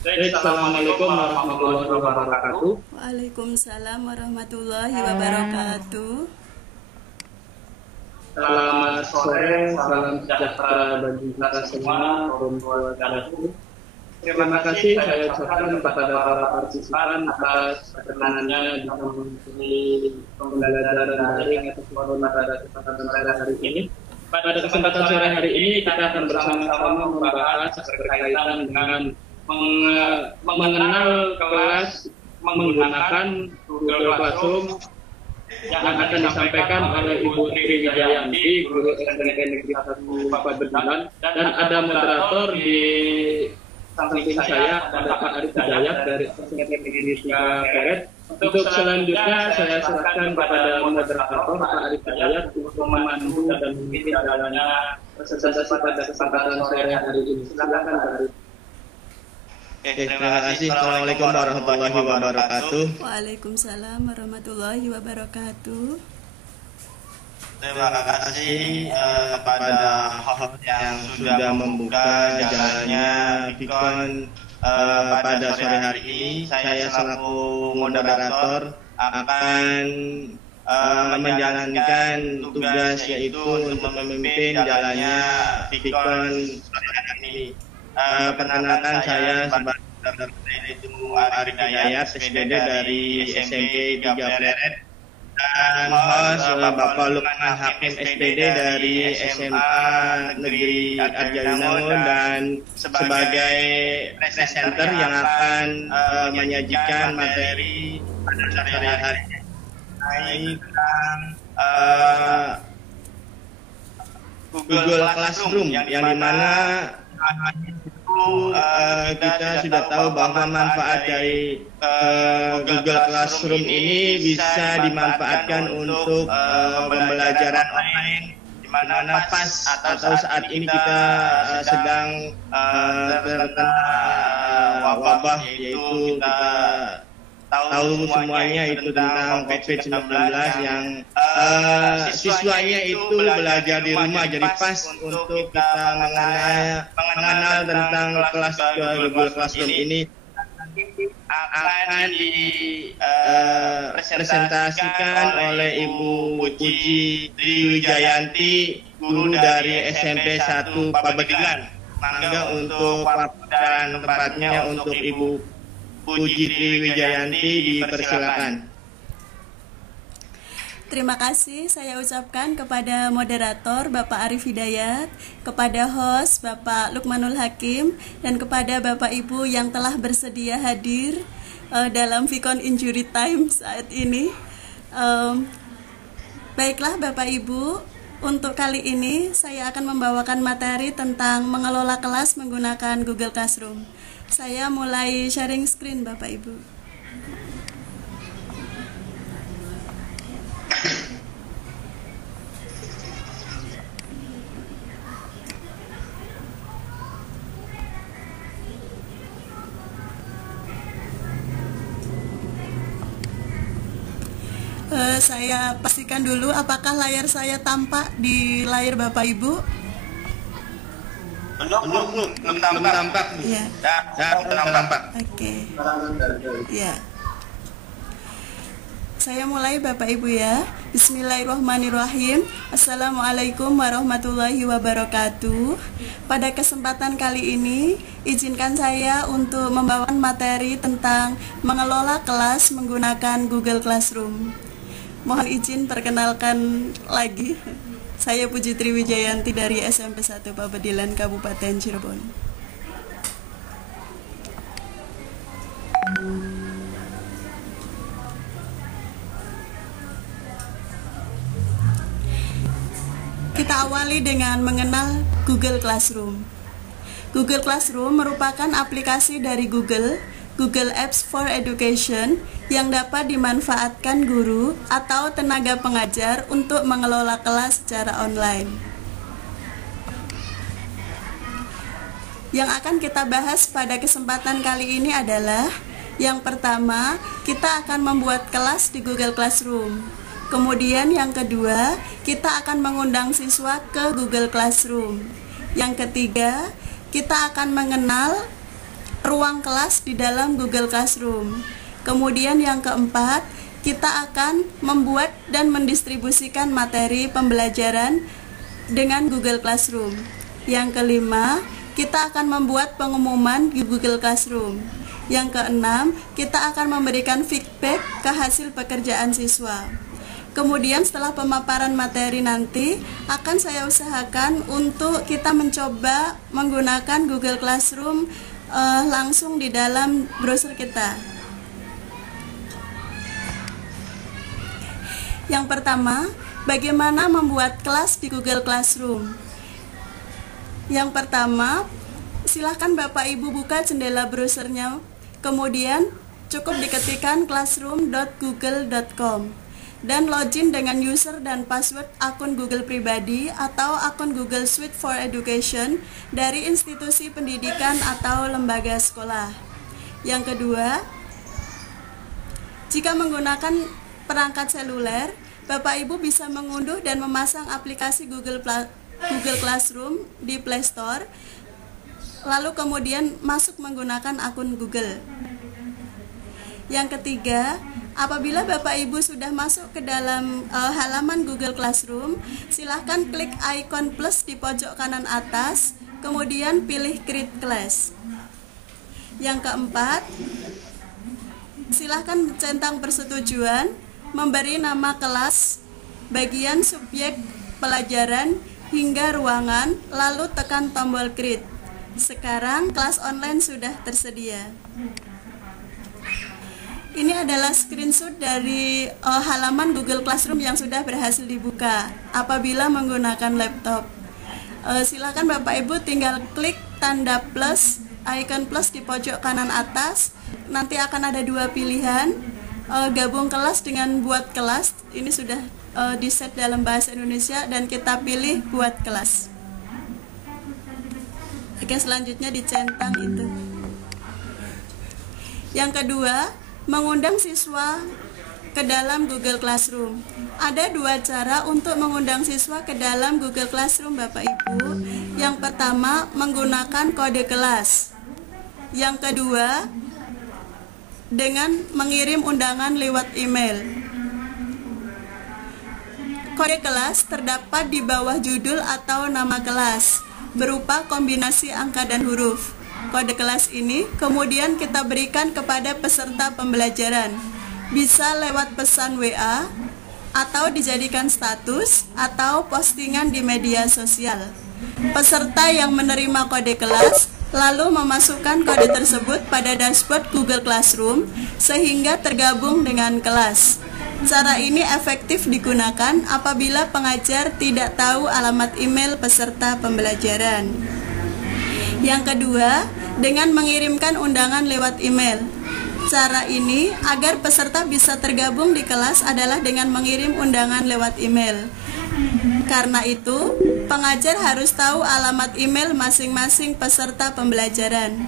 Baik, Assalamualaikum warahmatullahi wabarakatuh. Waalaikumsalam warahmatullahi wabarakatuh. Selamat sore, salam sejahtera bagi kita semua. Terima kasih saya ucapkan kepada para partisipan atas perkenanannya bisa mengikuti pembelajaran daring atau corona pada kesempatan sore hari ini. Pada kesempatan sore hari ini kita akan bersama-sama membahas berkaitan dengan mengenal kelas menggunakan Google Classroom yang akan disampaikan oleh Ibu Tri Wijayanti, guru SMP Negeri 1 Pabedulan, dan ada moderator di samping saya, ada Pak Arif Hidayat dari SMP Negeri 3 Keret. Untuk selanjutnya saya serahkan kepada moderator Pak Arif Hidayat untuk memandu dan memimpin jalannya presentasi pada kesempatan sore hari ini. Silakan Pak Arif. Terima kasih. Assalamualaikum warahmatullahi wabarakatuh. Waalaikumsalam warahmatullahi wabarakatuh. Terima kasih kepada host yang sudah membuka jalannya Vicon pada sore hari ini. Saya selaku moderator akan menjalankan tugas yaitu untuk memimpin jalannya Vicon sore hari ini. Perkenalkan saya sebagai Ibu Arif Hidayat, SPD dari SMP 3 Pleret, dan host Bapak Lukman Hakim, SPD dari SMA Negeri Arjayunangun, dan sebagai presenter yang akan menyajikan materi pada sore hari ini tentang Google Classroom, yang dimana kita sudah tahu bahwa manfaat dari Google Classroom ini bisa dimanfaatkan untuk pembelajaran online, di mana pas atau saat ini kita sedang terkena wabah, yaitu kita tahu semuanya itu tentang COVID-19 yang siswanya itu belajar di rumah, jadi pas untuk kita mengenal tentang kelas Google Classroom ini akan dipresentasikan oleh Ibu Puji Tri Wijayanti, guru dari SMP 1 Pabedulan. Mangga untuk pelajaran tempatnya untuk Ibu Puji Tri Wijayanti dipersilakan. Terima kasih saya ucapkan kepada moderator Bapak Arif Hidayat, kepada host Bapak Lukmanul Hakim, dan kepada Bapak Ibu yang telah bersedia hadir dalam Vicon Injury Time saat ini. Baiklah Bapak Ibu, untuk kali ini saya akan membawakan materi tentang mengelola kelas menggunakan Google Classroom. Saya mulai sharing screen Bapak Ibu. Saya pastikan dulu apakah layar saya tampak di layar Bapak Ibu. Belum tampak. Ya. Tampak. Oke. Ya. Saya mulai Bapak Ibu ya. Bismillahirrahmanirrahim. Assalamualaikum warahmatullahi wabarakatuh. Pada kesempatan kali ini, izinkan saya untuk membawakan materi tentang mengelola kelas menggunakan Google Classroom. Mohon izin perkenalkan lagi. Saya Puji Tri Wijayanti dari SMP 1 Pabedulan Kabupaten Cirebon. Kita awali dengan mengenal Google Classroom. Google Classroom merupakan aplikasi dari Google Apps for Education yang dapat dimanfaatkan guru atau tenaga pengajar untuk mengelola kelas secara online. Yang akan kita bahas pada kesempatan kali ini adalah yang pertama, kita akan membuat kelas di Google Classroom. Kemudian yang kedua, kita akan mengundang siswa ke Google Classroom. Yang ketiga, kita akan mengenal ruang kelas di dalam Google Classroom. Kemudian yang keempat, kita akan membuat dan mendistribusikan materi pembelajaran dengan Google Classroom. Yang kelima, kita akan membuat pengumuman di Google Classroom. Yang keenam, kita akan memberikan feedback ke hasil pekerjaan siswa. Kemudian setelah pemaparan materi nanti, akan saya usahakan untuk kita mencoba menggunakan Google Classroom langsung di dalam browser kita. Yang pertama, bagaimana membuat kelas di Google Classroom? Yang pertama, silahkan Bapak Ibu buka jendela browsernya, kemudian cukup diketikkan classroom.google.com dan login dengan user dan password akun Google pribadi atau akun Google Suite for Education dari institusi pendidikan atau lembaga sekolah. Yang kedua, jika menggunakan perangkat seluler, Bapak Ibu bisa mengunduh dan memasang aplikasi Google Classroom di Play Store, lalu kemudian masuk menggunakan akun Google. Yang ketiga, apabila Bapak Ibu sudah masuk ke dalam halaman Google Classroom, silahkan klik ikon plus di pojok kanan atas, kemudian pilih Create Class. Yang keempat, silahkan centang persetujuan, memberi nama kelas, bagian subjek pelajaran, hingga ruangan, lalu tekan tombol Create. Sekarang kelas online sudah tersedia. Ini adalah screenshot dari halaman Google Classroom yang sudah berhasil dibuka apabila menggunakan laptop. Silakan Bapak Ibu tinggal klik tanda plus, icon plus di pojok kanan atas. Nanti akan ada dua pilihan, gabung kelas dengan buat kelas. Ini sudah di-set dalam bahasa Indonesia dan kita pilih buat kelas. Oke, selanjutnya dicentang itu. Yang kedua, mengundang siswa ke dalam Google Classroom. Ada dua cara untuk mengundang siswa ke dalam Google Classroom, Bapak Ibu. Yang pertama, menggunakan kode kelas. Yang kedua, dengan mengirim undangan lewat email. Kode kelas terdapat di bawah judul atau nama kelas, berupa kombinasi angka dan huruf. Kode kelas ini kemudian kita berikan kepada peserta pembelajaran. Bisa lewat pesan WA, atau dijadikan status, atau postingan di media sosial. Peserta yang menerima kode kelas lalu memasukkan kode tersebut pada dashboard Google Classroom sehingga tergabung dengan kelas. Cara ini efektif digunakan apabila pengajar tidak tahu alamat email peserta pembelajaran. Yang kedua, dengan mengirimkan undangan lewat email. Cara ini agar peserta bisa tergabung di kelas adalah dengan mengirim undangan lewat email. Karena itu, pengajar harus tahu alamat email masing-masing peserta pembelajaran.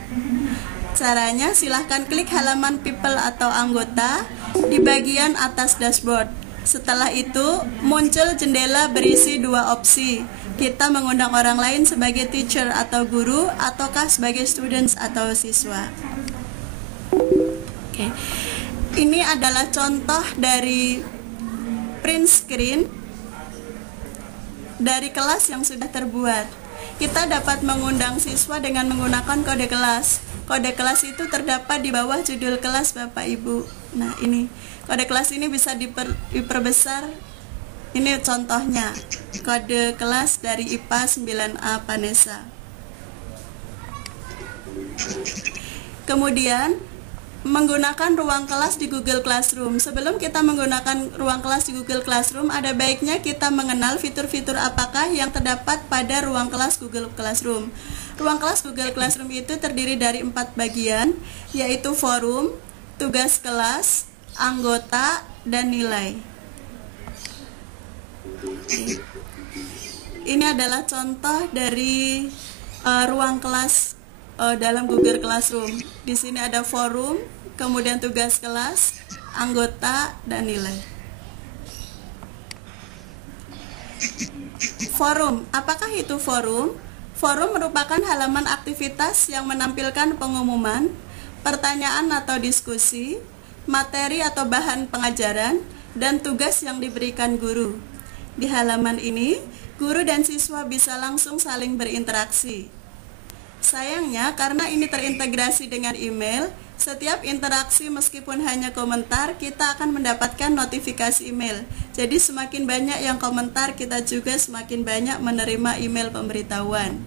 Caranya, silahkan klik halaman people atau anggota di bagian atas dashboard. Setelah itu, muncul jendela berisi dua opsi. Kita mengundang orang lain sebagai teacher atau guru, ataukah sebagai students atau siswa. Oke. Ini adalah contoh dari print screen dari kelas yang sudah terbuat. Kita dapat mengundang siswa dengan menggunakan kode kelas. Kode kelas itu terdapat di bawah judul kelas, Bapak Ibu. Nah, ini kode kelas ini bisa diperbesar. Ini contohnya, kode kelas dari IPA 9A Panesa. Kemudian, menggunakan ruang kelas di Google Classroom. Sebelum kita menggunakan ruang kelas di Google Classroom, ada baiknya kita mengenal fitur-fitur apakah yang terdapat pada ruang kelas Google Classroom. Ruang kelas Google Classroom itu terdiri dari 4 bagian, yaitu forum, tugas kelas, anggota, dan nilai. Ini adalah contoh dari ruang kelas dalam Google Classroom. Di sini ada forum, kemudian tugas kelas, anggota, dan nilai. Forum, apakah itu forum? Forum merupakan halaman aktivitas yang menampilkan pengumuman, pertanyaan atau diskusi, materi atau bahan pengajaran, dan tugas yang diberikan guru. Di halaman ini, guru dan siswa bisa langsung saling berinteraksi. Sayangnya, karena ini terintegrasi dengan email, setiap interaksi meskipun hanya komentar, kita akan mendapatkan notifikasi email. Jadi semakin banyak yang komentar, kita juga semakin banyak menerima email pemberitahuan.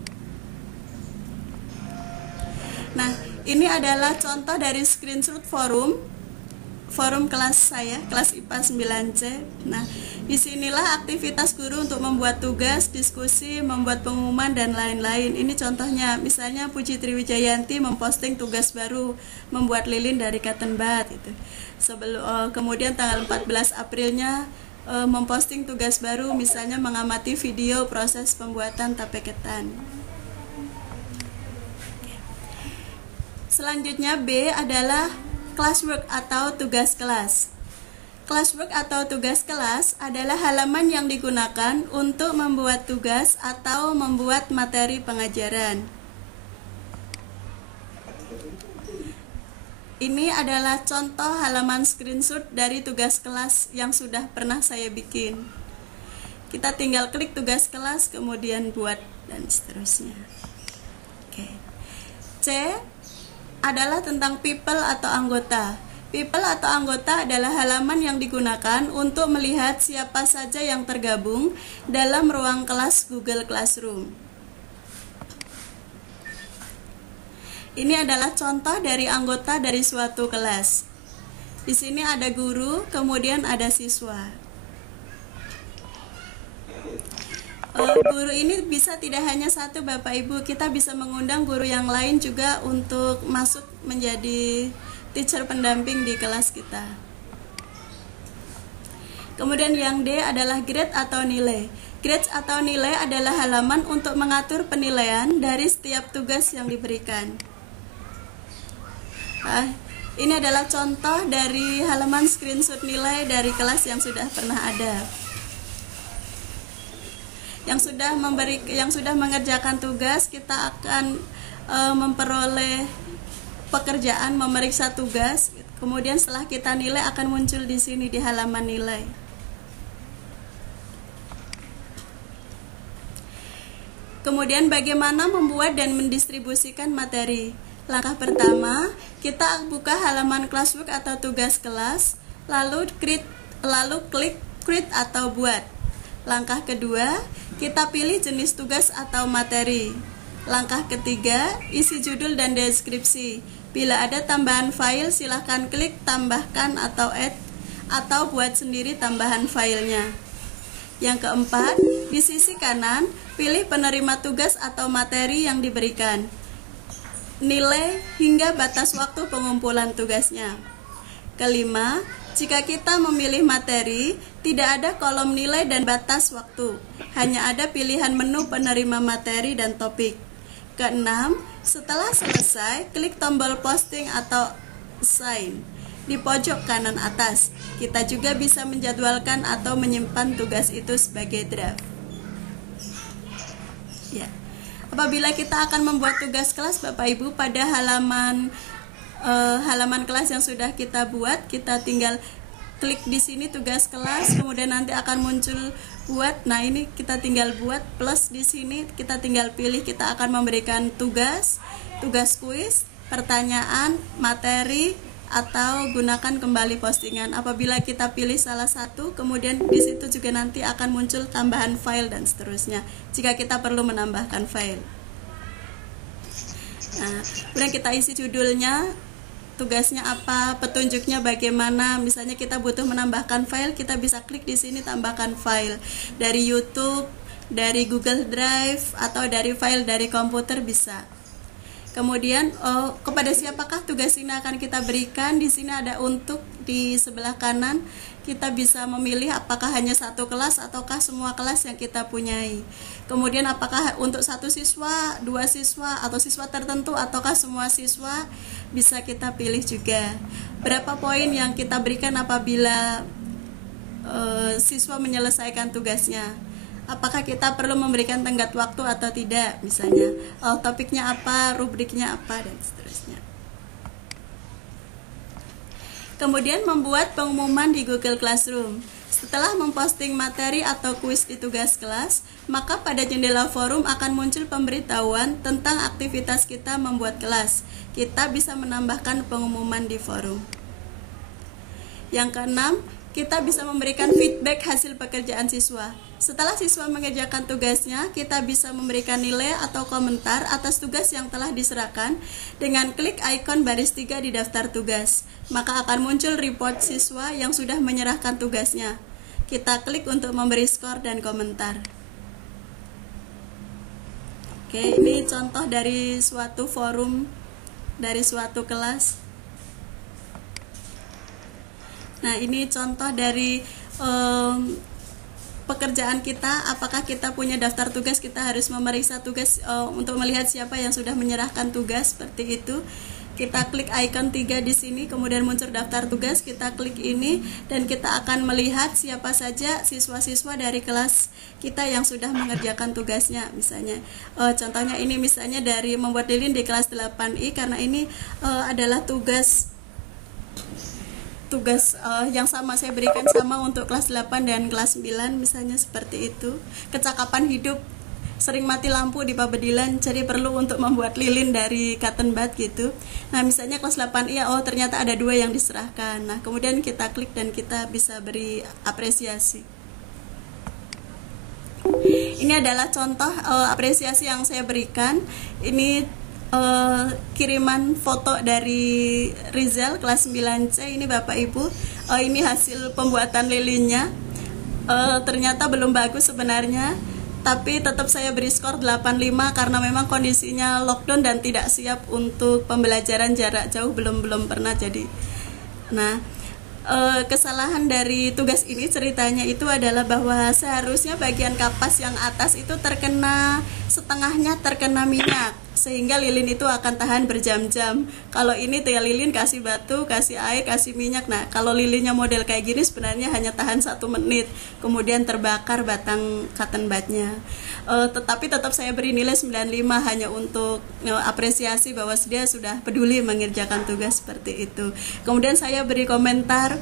Nah, ini adalah contoh dari screenshot forum kelas saya, kelas IPA 9C. Nah, disinilah aktivitas guru untuk membuat tugas, diskusi, membuat pengumuman, dan lain-lain. Ini contohnya, misalnya Puji Triwijayanti memposting tugas baru, membuat lilin dari cotton bud. Gitu. Kemudian tanggal 14 Aprilnya memposting tugas baru, misalnya mengamati video proses pembuatan tape ketan. Selanjutnya B adalah classwork atau tugas kelas. Classwork atau tugas kelas adalah halaman yang digunakan untuk membuat tugas atau membuat materi pengajaran. Ini adalah contoh halaman screenshot dari tugas kelas yang sudah pernah saya bikin. Kita tinggal klik tugas kelas, kemudian buat, dan seterusnya. Oke. C adalah tentang people atau anggota. People atau anggota adalah halaman yang digunakan untuk melihat siapa saja yang tergabung dalam ruang kelas Google Classroom. Ini adalah contoh dari anggota dari suatu kelas. Di sini ada guru, kemudian ada siswa. Guru ini bisa tidak hanya satu Bapak Ibu, kita bisa mengundang guru yang lain juga untuk masuk menjadi teacher pendamping di kelas kita. Kemudian yang D adalah grade atau nilai. Grade atau nilai adalah halaman untuk mengatur penilaian dari setiap tugas yang diberikan. Ini adalah contoh dari halaman screenshot nilai dari kelas yang sudah pernah ada. Yang sudah mengerjakan tugas, kita akan memperoleh pekerjaan, memeriksa tugas. Kemudian setelah kita nilai akan muncul di sini di halaman nilai. Kemudian bagaimana membuat dan mendistribusikan materi? Langkah pertama, kita buka halaman classwork atau tugas kelas, lalu klik create atau buat. Langkah kedua, kita pilih jenis tugas atau materi. Langkah ketiga, isi judul dan deskripsi. Bila ada tambahan file, silahkan klik tambahkan atau add, atau buat sendiri tambahan filenya. Yang keempat, di sisi kanan, pilih penerima tugas atau materi yang diberikan, nilai hingga batas waktu pengumpulan tugasnya. Kelima, jika kita memilih materi, tidak ada kolom nilai dan batas waktu, hanya ada pilihan menu penerima materi dan topik. Keenam, setelah selesai, klik tombol posting atau assign di pojok kanan atas. Kita juga bisa menjadwalkan atau menyimpan tugas itu sebagai draft. Ya. Apabila kita akan membuat tugas kelas Bapak Ibu pada halaman kelas yang sudah kita buat, kita tinggal klik di sini tugas kelas, kemudian nanti akan muncul buat. Nah, ini kita tinggal buat, plus di sini kita tinggal pilih, kita akan memberikan tugas kuis, pertanyaan, materi, atau gunakan kembali postingan. Apabila kita pilih salah satu, kemudian di situ juga nanti akan muncul tambahan file dan seterusnya jika kita perlu menambahkan file. Nah, kemudian kita isi judulnya, tugasnya apa, petunjuknya bagaimana. Misalnya kita butuh menambahkan file, kita bisa klik di sini tambahkan file dari YouTube, dari Google Drive, atau dari file dari komputer bisa. Kemudian kepada siapakah tugas ini akan kita berikan? Di sini ada untuk di sebelah kanan, kita bisa memilih apakah hanya satu kelas ataukah semua kelas yang kita punyai. Kemudian apakah untuk satu siswa, dua siswa, atau siswa tertentu, ataukah semua siswa, bisa kita pilih juga. Berapa poin yang kita berikan apabila siswa menyelesaikan tugasnya. apakah kita perlu memberikan tenggat waktu atau tidak, misalnya topiknya apa, rubriknya apa, dan seterusnya. Kemudian membuat pengumuman di Google Classroom. Setelah memposting materi atau kuis di tugas kelas, maka pada jendela forum akan muncul pemberitahuan tentang aktivitas kita membuat kelas. Kita bisa menambahkan pengumuman di forum. Yang keenam, kita bisa memberikan feedback hasil pekerjaan siswa. Setelah siswa mengerjakan tugasnya, kita bisa memberikan nilai atau komentar atas tugas yang telah diserahkan dengan klik ikon baris 3 di daftar tugas. Maka akan muncul report siswa yang sudah menyerahkan tugasnya. Kita klik untuk memberi skor dan komentar. Oke, ini contoh dari suatu forum, dari suatu kelas. Nah, ini contoh dari pekerjaan kita. Apakah kita punya daftar tugas, kita harus memeriksa tugas untuk melihat siapa yang sudah menyerahkan tugas, seperti itu. Kita klik icon 3 di sini, kemudian muncul daftar tugas, kita klik ini, dan kita akan melihat siapa saja siswa-siswa dari kelas kita yang sudah mengerjakan tugasnya. Misalnya, contohnya ini misalnya dari membuat lilin di kelas 8I, karena ini adalah tugas yang sama saya berikan sama untuk kelas 8 dan kelas 9, misalnya seperti itu. Kecakapan hidup, sering mati lampu di Pabedilan, jadi perlu untuk membuat lilin dari cotton bud gitu. Nah, misalnya kelas 8 iya, ternyata ada 2 yang diserahkan. Nah, kemudian kita klik dan kita bisa beri apresiasi. Ini adalah contoh apresiasi yang saya berikan. Ini kiriman foto dari Rizal kelas 9C. Ini Bapak Ibu, ini hasil pembuatan lilinnya. Ternyata belum bagus sebenarnya, tapi tetap saya beri skor 85 karena memang kondisinya lockdown dan tidak siap untuk pembelajaran jarak jauh, belum pernah jadi. Nah, kesalahan dari tugas ini ceritanya itu adalah bahwa seharusnya bagian kapas yang atas itu setengahnya terkena minyak, sehingga lilin itu akan tahan berjam-jam. Kalau ini lilin kasih batu, kasih air, kasih minyak. Nah, kalau lilinnya model kayak gini sebenarnya hanya tahan 1 menit, kemudian terbakar batang cotton budnya. Tetapi tetap saya beri nilai 95 hanya untuk apresiasi bahwa dia sudah peduli mengerjakan tugas seperti itu. Kemudian saya beri komentar,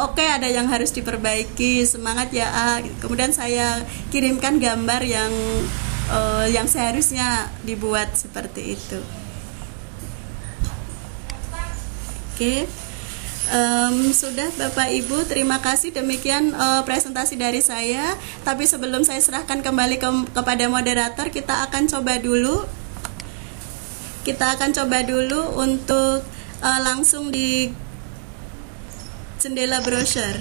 oke, ada yang harus diperbaiki, semangat ya A. Kemudian saya kirimkan gambar yang seharusnya dibuat seperti itu. Oke, sudah Bapak Ibu, terima kasih. Demikian presentasi dari saya. Tapi sebelum saya serahkan kembali kepada moderator, kita akan coba dulu untuk langsung di jendela browser.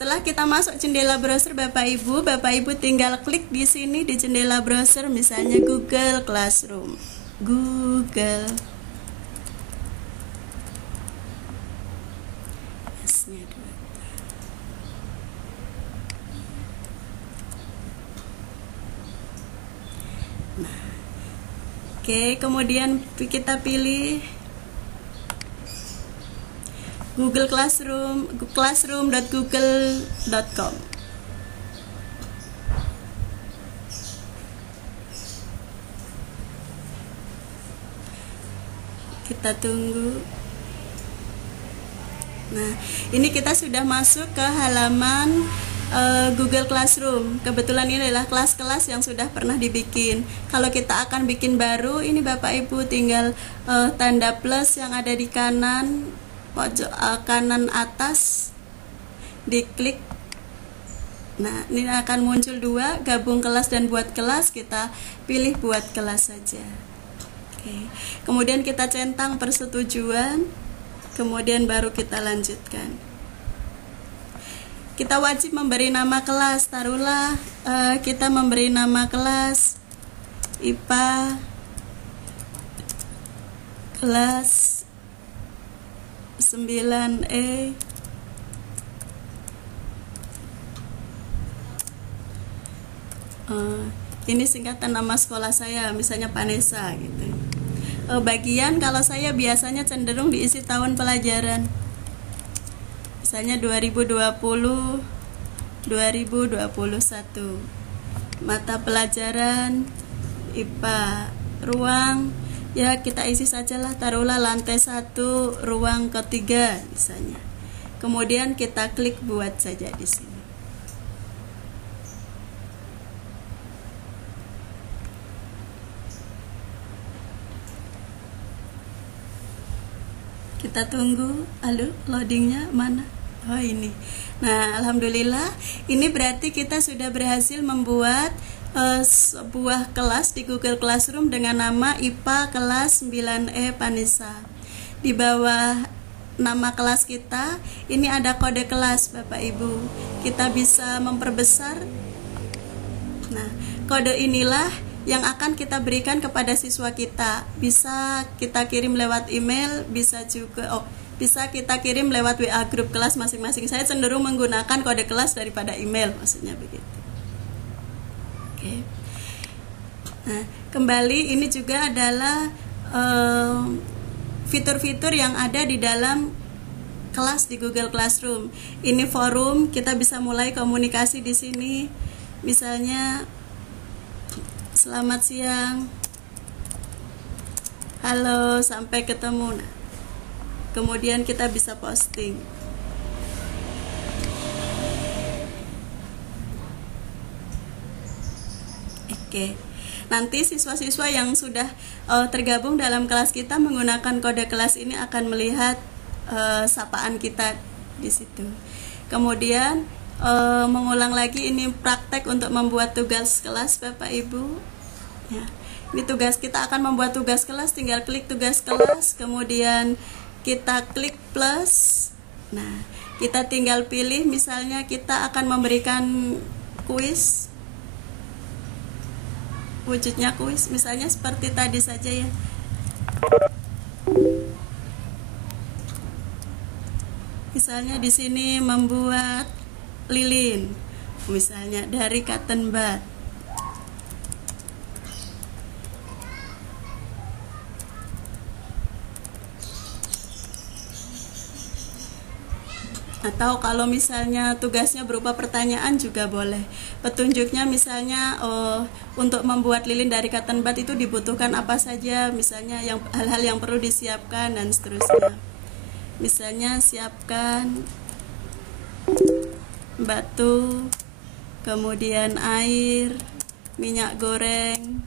Setelah kita masuk jendela browser Bapak Ibu tinggal klik di sini di jendela browser, misalnya Google Classroom. Google. Nah, oke, kemudian kita pilih Google Classroom, classroom.google.com. Kita tunggu. Nah, ini kita sudah masuk ke halaman Google Classroom. Kebetulan ini adalah kelas-kelas yang sudah pernah dibikin. Kalau kita akan bikin baru, ini Bapak Ibu tinggal tanda plus yang ada di kanan pojok kanan atas, diklik. Nah, ini akan muncul 2, gabung kelas dan buat kelas. Kita pilih buat kelas saja. Oke. Kemudian kita centang persetujuan, kemudian baru kita lanjutkan. Kita wajib memberi nama kelas. Taruhlah kita memberi nama kelas IPA kelas 9E. Ini singkatan nama sekolah saya, misalnya Vanessa gitu. bagian kalau saya biasanya cenderung diisi tahun pelajaran. Misalnya 2020, 2021. Mata pelajaran IPA ruang ya kita isi sajalah, taruhlah lantai 1 ruang ketiga misalnya. Kemudian kita klik buat saja di sini. Kita tunggu, halo, loadingnya mana? Oh ini. Nah, alhamdulillah, ini berarti kita sudah berhasil membuat sebuah kelas di Google Classroom dengan nama IPA kelas 9E Panisa. Di bawah nama kelas kita, ini ada kode kelas Bapak Ibu. Kita bisa memperbesar. Nah, kode inilah yang akan kita berikan kepada siswa kita. Bisa kita kirim lewat email, bisa juga bisa kita kirim lewat WA grup kelas masing-masing. Saya cenderung menggunakan kode kelas daripada email, maksudnya begitu. Oke. Nah, kembali ini juga adalah fitur-fitur yang ada di dalam kelas di Google Classroom. Ini forum, kita bisa mulai komunikasi di sini. Misalnya, selamat siang, halo, sampai ketemu. Nah, kemudian kita bisa posting. Oke. Nanti siswa-siswa yang sudah tergabung dalam kelas kita menggunakan kode kelas ini akan melihat sapaan kita di situ. Kemudian mengulang lagi, ini praktek untuk membuat tugas kelas Bapak Ibu ya. Ini tugas, kita akan membuat tugas kelas, tinggal klik tugas kelas, kemudian kita klik plus. Nah, kita tinggal pilih, misalnya kita akan memberikan kuis, wujudnya kuis, misalnya seperti tadi saja ya. Misalnya di sini membuat lilin, misalnya dari cotton bud. Atau kalau misalnya tugasnya berupa pertanyaan juga boleh. Petunjuknya misalnya untuk membuat lilin dari cotton bud itu dibutuhkan apa saja, misalnya yang hal-hal yang perlu disiapkan dan seterusnya. Misalnya siapkan batu, kemudian air, minyak goreng,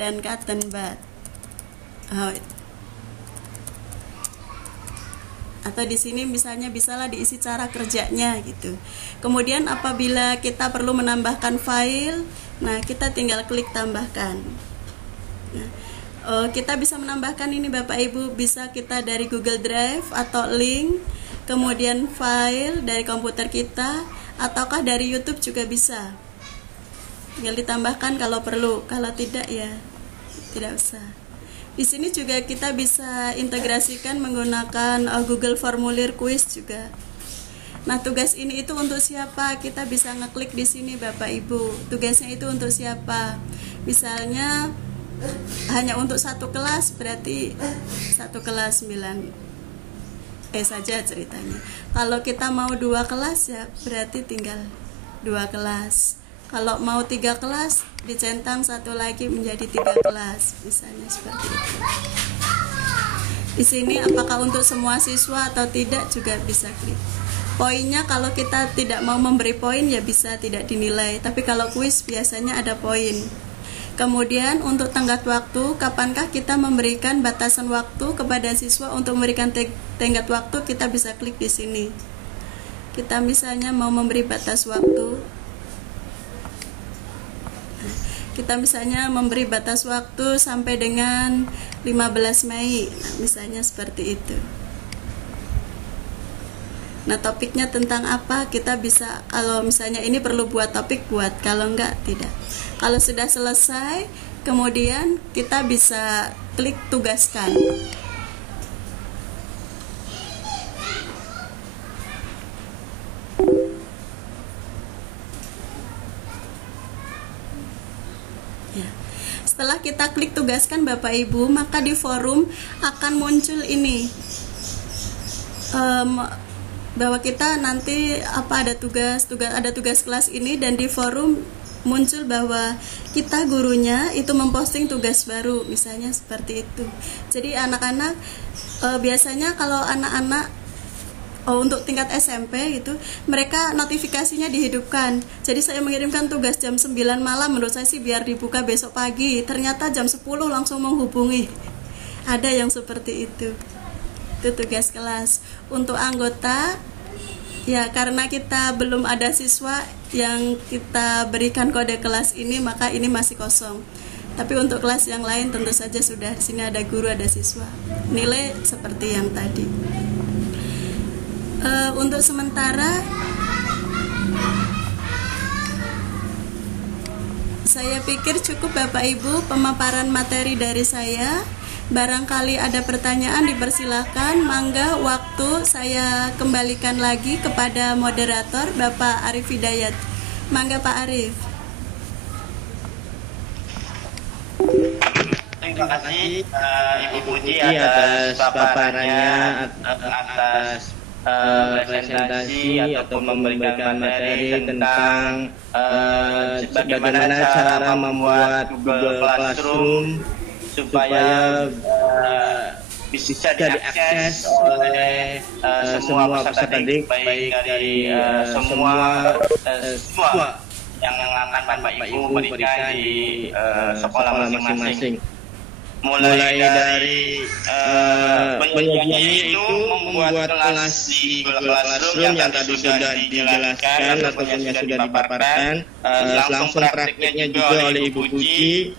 dan cotton bud. Atau di sini misalnya bisalah diisi cara kerjanya gitu. Kemudian apabila kita perlu menambahkan file, nah kita tinggal klik tambahkan. Nah, kita bisa menambahkan ini Bapak Ibu, bisa kita dari Google Drive atau link, kemudian file dari komputer kita, ataukah dari YouTube juga bisa. Tinggal ditambahkan kalau perlu, kalau tidak ya tidak usah. Di sini juga kita bisa integrasikan menggunakan Google formulir kuis juga. Nah, tugas ini itu untuk siapa? Kita bisa ngeklik di sini Bapak Ibu. Tugasnya itu untuk siapa? Misalnya hanya untuk satu kelas, berarti satu kelas 9 saja ceritanya. Kalau kita mau 2 kelas ya berarti tinggal 2 kelas. Kalau mau 3 kelas, dicentang satu lagi menjadi 3 kelas, misalnya seperti itu. Di sini apakah untuk semua siswa atau tidak juga bisa klik. Poinnya kalau kita tidak mau memberi poin ya bisa tidak dinilai, tapi kalau kuis biasanya ada poin. Kemudian untuk tenggat waktu, kapankah kita memberikan batasan waktu kepada siswa untuk memberikan tenggat waktu, kita bisa klik di sini. Kita misalnya mau memberi batas waktu. Kita misalnya memberi batas waktu sampai dengan 15 Mei. Nah, misalnya seperti itu. Nah, topiknya tentang apa? Kita bisa, kalau misalnya ini perlu buat topik, buat. Kalau enggak, tidak. Kalau sudah selesai, kemudian kita bisa klik tugaskan. setelah kita klik tugaskan Bapak Ibu, maka di forum akan muncul ini bahwa kita nanti ada tugas kelas ini, dan di forum muncul bahwa kita gurunya itu memposting tugas baru, misalnya seperti itu. Jadi anak-anak biasanya kalau anak-anak untuk tingkat SMP gitu, mereka notifikasinya dihidupkan. Jadi saya mengirimkan tugas jam 9 malam, menurut saya sih biar dibuka besok pagi, ternyata jam 10 langsung menghubungi. Ada yang seperti itu tugas kelas. Untuk anggota, ya karena kita belum ada siswa yang kita berikan kode kelas ini, maka ini masih kosong. Tapi untuk kelas yang lain tentu saja sudah, di sini ada guru, ada siswa. Nilai seperti yang tadi. Untuk sementara saya pikir cukup Bapak Ibu pemaparan materi dari saya. Barangkali ada pertanyaan dipersilahkan. Mangga waktu saya kembalikan lagi kepada moderator Bapak Arif Hidayat. Mangga Pak Arif. Terima kasih Ibu Puji atas paparannya, atas presentasi atau memberikan materi tentang bagaimana cara membuat Google Classroom supaya bisa diakses oleh semua peserta didik, baik dari semua siswa yang akan Bapak Ibu berikan di sekolah masing-masing. Mulai dari penyajiannya itu membuat kelas di Google Classroom yang tadi sudah dijelaskan ataupun yang sudah dipaparkan, langsung praktiknya juga oleh Ibu Puji,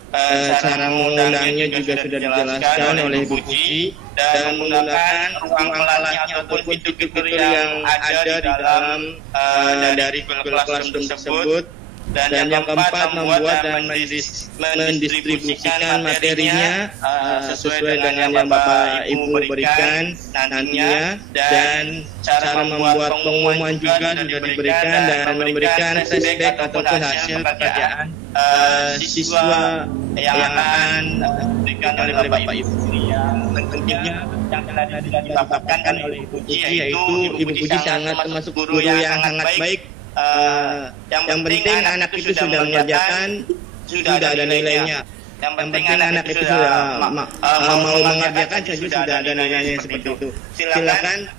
cara mengundangnya juga sudah dijelaskan oleh Ibu Puji, dan menggunakan ruang kelasnya ataupun fitur-fitur yang ada di dalam dari Google Classroom tersebut. Dan yang keempat, membuat dan mendistribusikan materinya sesuai dengan yang Bapak Ibu berikan nantinya, dan cara membuat pengumuman juga sudah diberikan, dan memberikan feedback ataupun hasil pekerjaan siswa yang akan diberikan oleh Bapak Ibu. Tentunya yang telah dipaparkan oleh Ibu Puji, yaitu Ibu Puji sangat termasuk guru yang sangat baik. Yang penting anak itu sudah mengerjakan, sudah ada nilainya. Yang penting anak itu sudah mau mengerjakan saja sudah ada nilainya, seperti itu. Silakan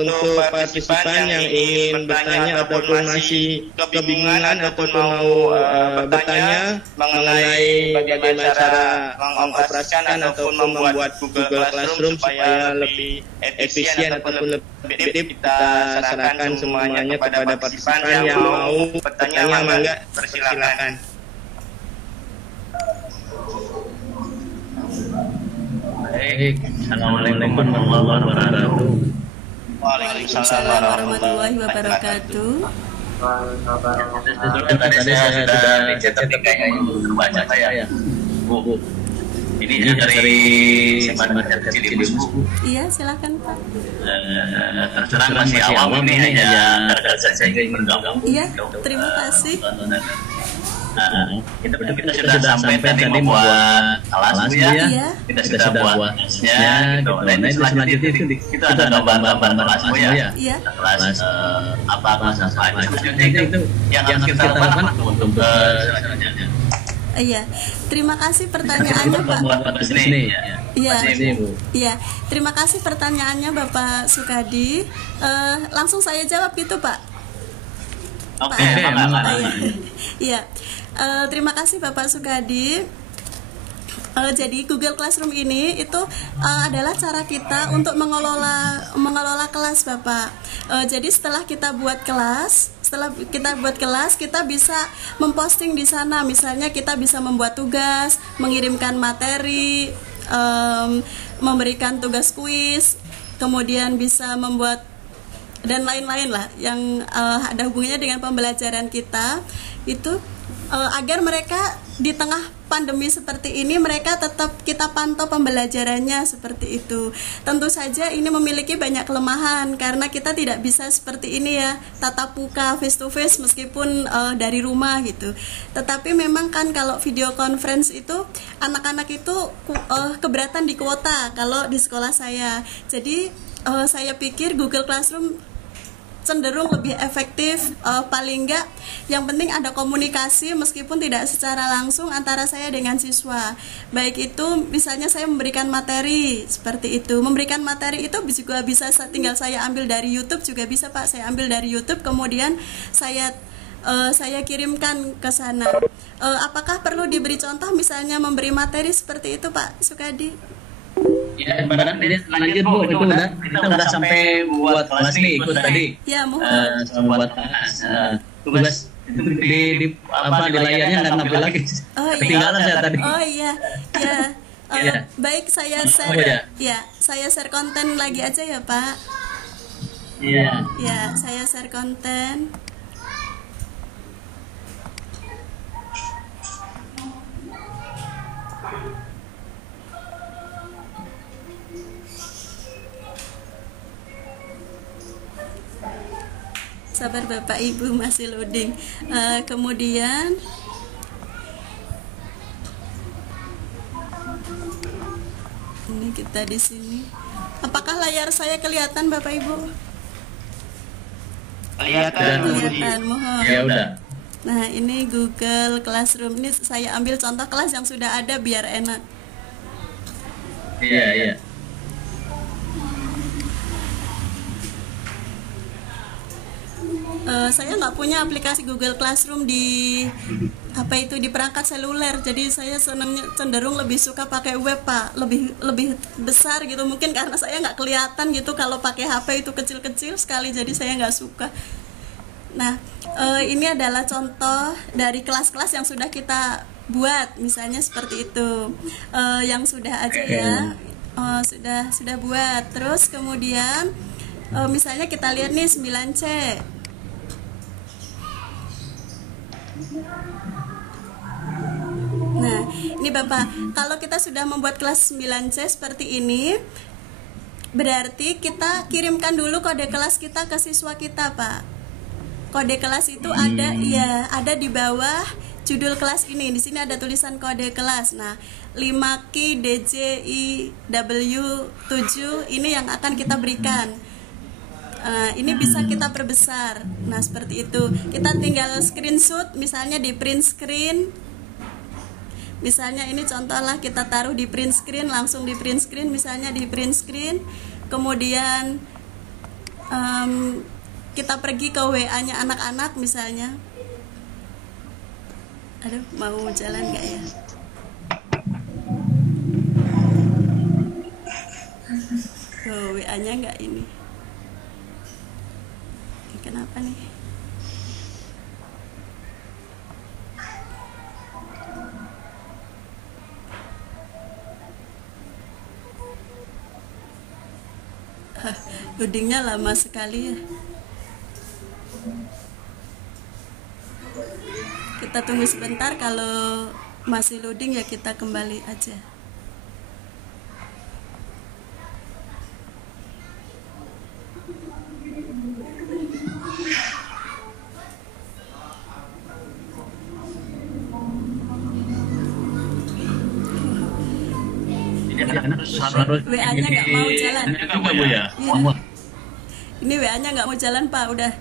untuk partisipan yang ingin bertanya ataupun masih kebingungan ataupun mau bertanya mengenai bagaimana cara mengoperasikan ataupun membuat Google Classroom supaya lebih efisien ataupun lebih efektif, kita serahkan semuanya kepada partisipan yang mau bertanya. Mangga, persilakan. Baik, Assalamualaikum warahmatullahi wabarakatuh. Waalaikumsalam warahmatullahi wabarakatuh. Tadi saya sudah dicetak kayaknya kebaca saya, Bu. Ini dari simpan kecil Ibu. Iya, silakan Pak. Terang masih awam ini, hanya saya ingin menggabung. Iya, terima kasih. Kita sudah sampai tadi membuat kelas, Bu ya. Iya. Kita sudah buatnya gitu. Nah, ini selanjutnya kita ada gambar-gambar kelas, Bu ya. Iya. Kelas apa selanjutnya itu yang harus kita lakukan untuk selanjutnya. Iya, terima kasih pertanyaannya Pak. Iya, iya. Terima kasih pertanyaannya Bapak Sukadi. Langsung saya jawab gitu Pak. Oke, iya. Terima kasih Bapak Sukadi. Jadi Google Classroom ini itu adalah cara kita untuk mengelola kelas Bapak. Jadi setelah kita buat kelas, kita bisa memposting di sana. Misalnya kita bisa membuat tugas, mengirimkan materi, memberikan tugas kuis, kemudian bisa membuat dan lain-lain lah yang ada hubungannya dengan pembelajaran kita. Itu agar mereka di tengah pandemi seperti ini mereka tetap kita pantau pembelajarannya seperti itu. Tentu saja ini memiliki banyak kelemahan karena kita tidak bisa seperti ini ya, tatap muka face to face meskipun dari rumah gitu. Tetapi memang kan kalau video conference itu anak-anak itu keberatan di kuota kalau di sekolah saya. Jadi saya pikir Google Classroom cenderung lebih efektif, paling enggak yang penting ada komunikasi meskipun tidak secara langsung antara saya dengan siswa. Baik itu misalnya saya memberikan materi seperti itu. Memberikan materi itu juga bisa tinggal saya ambil dari YouTube juga bisa Pak. Saya ambil dari YouTube kemudian saya kirimkan ke sana. Apakah perlu diberi contoh misalnya memberi materi seperti itu Pak Sukadi? Ya, lanjut Bu, itu kita udah sampai buat kelas nih, ikut tadi. Ya, mohon. Buat kelas. Tugas itu di layarnya nggak nampil lagi. Oh, ketinggalan saya tadi. Oh iya, ya. Baik, saya share. Ya, saya share konten lagi aja ya Pak. Iya. Ya, saya share konten. Sabar Bapak Ibu, masih loading. Kemudian ini kita di sini. Apakah layar saya kelihatan Bapak Ibu? Kelihatan, mohon. Ya udah. Nah, ini Google Classroom. Ini saya ambil contoh kelas yang sudah ada biar enak. Iya. Saya nggak punya aplikasi Google Classroom di di perangkat seluler, jadi saya cenderung lebih suka pakai web Pak, lebih besar gitu, mungkin karena saya nggak kelihatan gitu kalau pakai HP itu kecil-kecil sekali, jadi saya nggak suka. Nah, ini adalah contoh dari kelas-kelas yang sudah kita buat, misalnya seperti itu, yang sudah aja ya, sudah buat. Terus kemudian misalnya kita lihat nih 9C. Nah, ini Bapak, kalau kita sudah membuat kelas 9C seperti ini, berarti kita kirimkan dulu kode kelas kita ke siswa kita, Pak. Kode kelas itu ada di bawah judul kelas ini. Di sini ada tulisan kode kelas. Nah, 5Q DJIW7 ini yang akan kita berikan. Ini bisa kita perbesar. Nah, seperti itu. Kita tinggal screenshot, misalnya di print screen. Misalnya ini contohlah, kita taruh di print screen, langsung di print screen, misalnya di print screen. Kemudian kita pergi ke WA-nya anak-anak misalnya. Aduh, mau jalan nggak ya? WA-nya nggak ini. Kenapa nih? Loadingnya lama sekali ya. Kita tunggu sebentar, kalau masih loading ya kita kembali aja. WA-nya nggak mau jalan. Ini WA-nya nggak mau jalan Pak. Udah,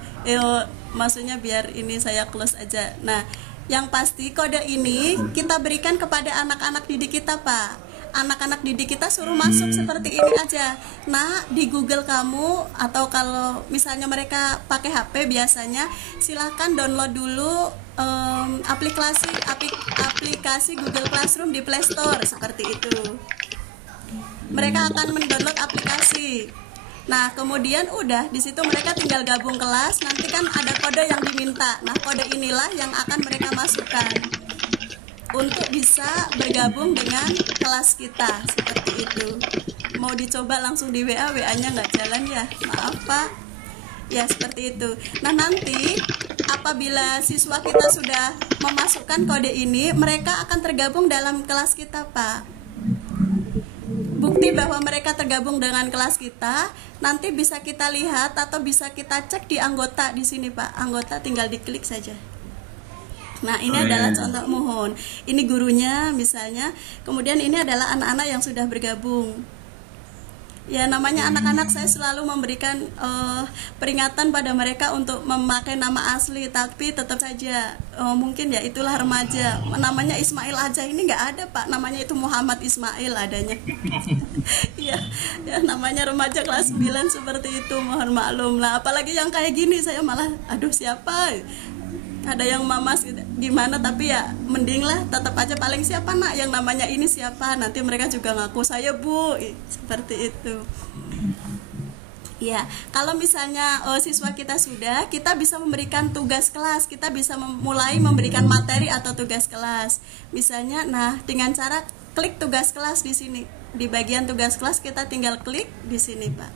maksudnya biar ini saya close aja. Nah, yang pasti kode ini kita berikan kepada anak-anak didik kita Pak. Anak-anak didik kita suruh masuk seperti ini aja. Nah, di Google kamu, atau kalau misalnya mereka pakai HP biasanya, silahkan download dulu aplikasi Google Classroom di Play Store seperti itu. Mereka akan mendownload aplikasi. Nah, kemudian udah di situ mereka tinggal gabung kelas. Nanti kan ada kode yang diminta. Nah, kode inilah yang akan mereka masukkan untuk bisa bergabung dengan kelas kita seperti itu. Mau dicoba langsung di WA, WA-nya nggak jalan ya, maaf Pak. Ya, seperti itu. Nah, nanti apabila siswa kita sudah memasukkan kode ini, mereka akan tergabung dalam kelas kita, Pak. Bukti bahwa mereka tergabung dengan kelas kita nanti bisa kita lihat atau bisa kita cek di anggota di sini, Pak. Anggota tinggal diklik saja. Nah, ini adalah contoh mohon. Ini gurunya misalnya. Kemudian ini adalah anak-anak yang sudah bergabung. Ya, namanya anak-anak, saya selalu memberikan peringatan pada mereka untuk memakai nama asli, tapi tetap saja mungkin ya itulah remaja. Namanya Ismail aja ini nggak ada, Pak. Namanya itu Muhammad Ismail adanya. ya, namanya remaja kelas 9 seperti itu, mohon maklum lah. Apalagi yang kayak gini saya malah aduh siapa? Ada yang mamas gimana, tapi ya mending lah tetap aja paling siapa nak yang namanya ini siapa, nanti mereka juga ngaku saya Bu, seperti itu. Ya, kalau misalnya siswa kita sudah, kita bisa memberikan tugas kelas, kita bisa mulai memberikan materi atau tugas kelas. Misalnya, nah dengan cara klik tugas kelas di sini, di bagian tugas kelas kita tinggal klik di sini, Pak.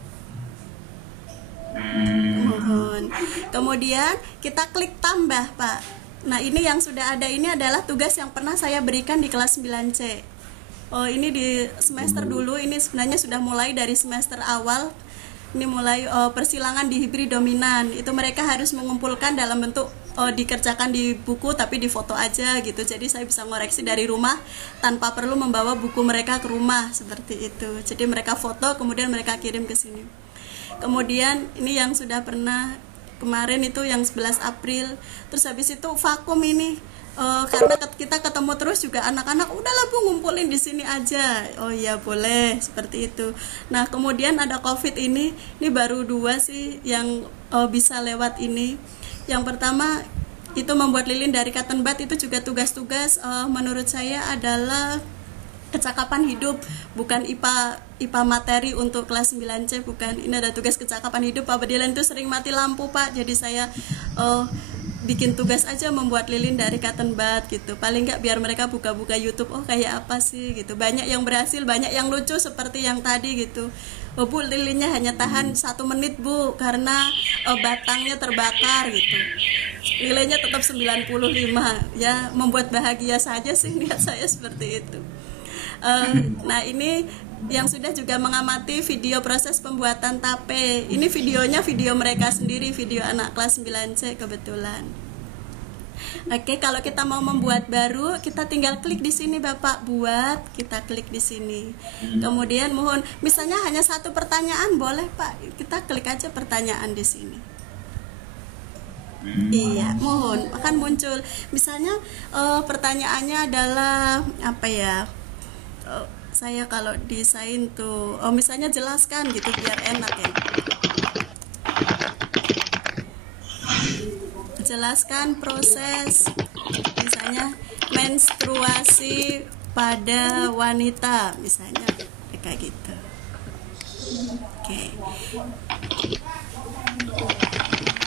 Mohon. Kemudian kita klik tambah, Pak. Nah, ini yang sudah ada ini adalah tugas yang pernah saya berikan di kelas 9C. Oh, ini di semester dulu, ini sebenarnya sudah mulai dari semester awal. Ini mulai persilangan di hibrid dominan. Itu mereka harus mengumpulkan dalam bentuk dikerjakan di buku tapi di foto aja gitu. Jadi saya bisa ngoreksi dari rumah tanpa perlu membawa buku mereka ke rumah seperti itu. Jadi mereka foto kemudian mereka kirim ke sini. Kemudian ini yang sudah pernah kemarin itu yang 11 April. Terus habis itu vakum ini karena kita ketemu terus juga anak-anak udahlah Bu ngumpulin di sini aja. Oh iya boleh seperti itu. Nah, kemudian ada Covid ini baru 2 sih yang bisa lewat ini. Yang pertama itu membuat lilin dari cotton bud, itu juga tugas-tugas menurut saya adalah kecakapan hidup, bukan IPA materi untuk kelas 9C, bukan. Ini ada tugas kecakapan hidup. Pak Bedilan itu sering mati lampu, Pak. Jadi saya bikin tugas aja membuat lilin dari cotton bud gitu. Paling nggak biar mereka buka-buka YouTube, oh kayak apa sih gitu. Banyak yang berhasil, banyak yang lucu seperti yang tadi gitu. Oh Bu, lilinnya hanya tahan 1 menit Bu karena batangnya terbakar gitu. Nilainya tetap 95. Ya, membuat bahagia saja sih lihat saya seperti itu. Nah, ini yang sudah juga mengamati video proses pembuatan tape. Ini videonya video mereka sendiri, video anak kelas 9C kebetulan. Oke, kalau kita mau membuat baru, kita tinggal klik di sini Bapak, buat, kita klik di sini. Kemudian mohon, misalnya hanya 1 pertanyaan boleh Pak, kita klik aja pertanyaan di sini. Iya, mohon, akan muncul. Misalnya pertanyaannya adalah apa ya? Saya kalau desain tuh, misalnya jelaskan gitu biar enak ya. Jelaskan proses misalnya menstruasi pada wanita misalnya kayak gitu. Oke.